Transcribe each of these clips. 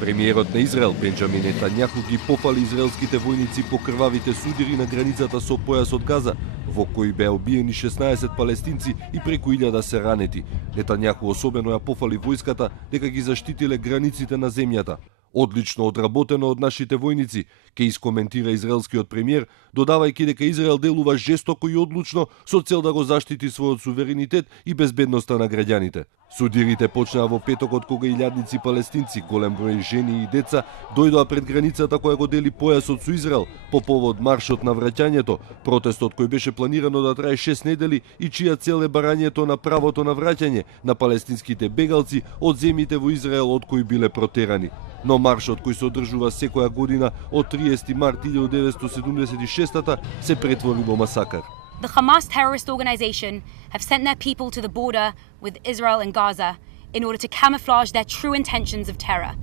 Премиерот на Израел Бенџамин Нетањаху ги пофали израелските војници по крвавите судири на границата со појасот Газа, во кои беа убиени 16 палестинци и преку 1000 се ранети. Нетањаху особено ја пофали војската дека ги заштитиле границите на земјата. Одлично одработено од нашите војници, ке искоментира израелскиот премиер, додавајќи дека Израел делува жестоко и одлучно со цел да го заштити својот суверенитет и безбедноста на граѓаните. Судирите почнаа во петокот кога илјадници палестинци, голем број жени и деца, дојдоа пред границата која го дели појасот со Израел по повод маршот на враќањето, протестот кој беше планирано да трае 6 недели и чија цел е барањето на правото на враќање на палестинските бегалци од земјите во Израел од кои биле протерани. Но маршот кој се одржува секоја година од 30 март 1976 се претвори во масакар. The Hamas terrorist organization have sent their people to the border with Israel and Gaza in order to camouflage their true intentions of terror.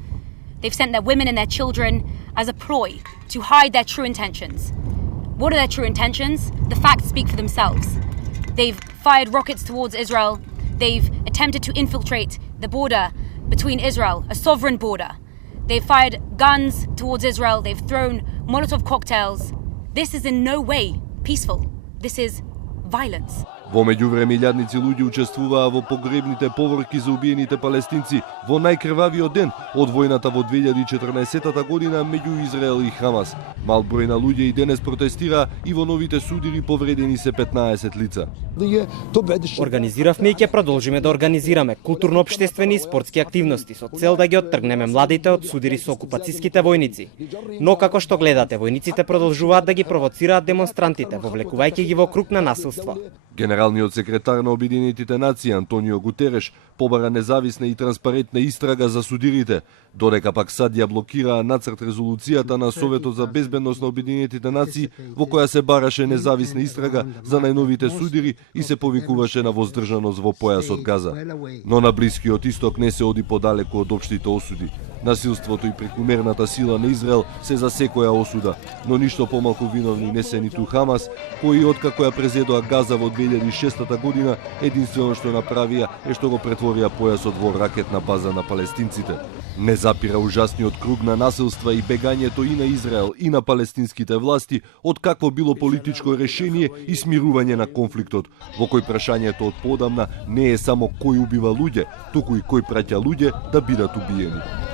They've sent their women and their children as a ploy to hide their true intentions. What are their true intentions? The facts speak for themselves. They've fired rockets towards Israel. They've attempted to infiltrate the border between Israel, a sovereign border. They've fired guns towards Israel. They've thrown Molotov cocktails. This is in no way peaceful. This is violence. Во меѓувреме илјадници луѓе учествуваа во погребните поворки за убиените палестинци во најкрвавиот ден од војната во 2014 година меѓу Израел и Хамас. Мал број на луѓе и денес протестираа и во новите судири повредени се 15 лица. Организиравме и ќе продолжиме да организираме културно-општествени и спортски активности со цел да ги оттргнеме младите од судири со окупацијските војници. Но како што гледате, војниците продолжуваат да ги провоцираат демонстрантите, вовлекувајќи ги во круг на насилство. Генералниот секретар на Обединетите нации Антонио Гутереш побара независна и транспарентна истрага за судирите, додека пак САД ја блокираа нацрт резолуцијата на Советот за безбедност на Обединетите нации во која се бараше независна истрага за најновите судири и се повикуваше на воздржаност во појасот Газа. Но на Блискиот Исток не се оди подалеку од општите осуди. Насилството и прекумерната сила на Израел се за секоја осуда, но ништо помалку виновни не се ниту Хамас, кои откако ја презедоа Газа во 2006 година, единствено што направија е што го претворија појасот во ракетна база на палестинците. Не запира ужасниот круг на насилства и бегањето и на Израел и на палестинските власти од какво било политичко решение и смирување на конфликтот, во кој прашањето од подамна не е само кој убива луѓе, туку и кој праќа луѓе да бидат убиени.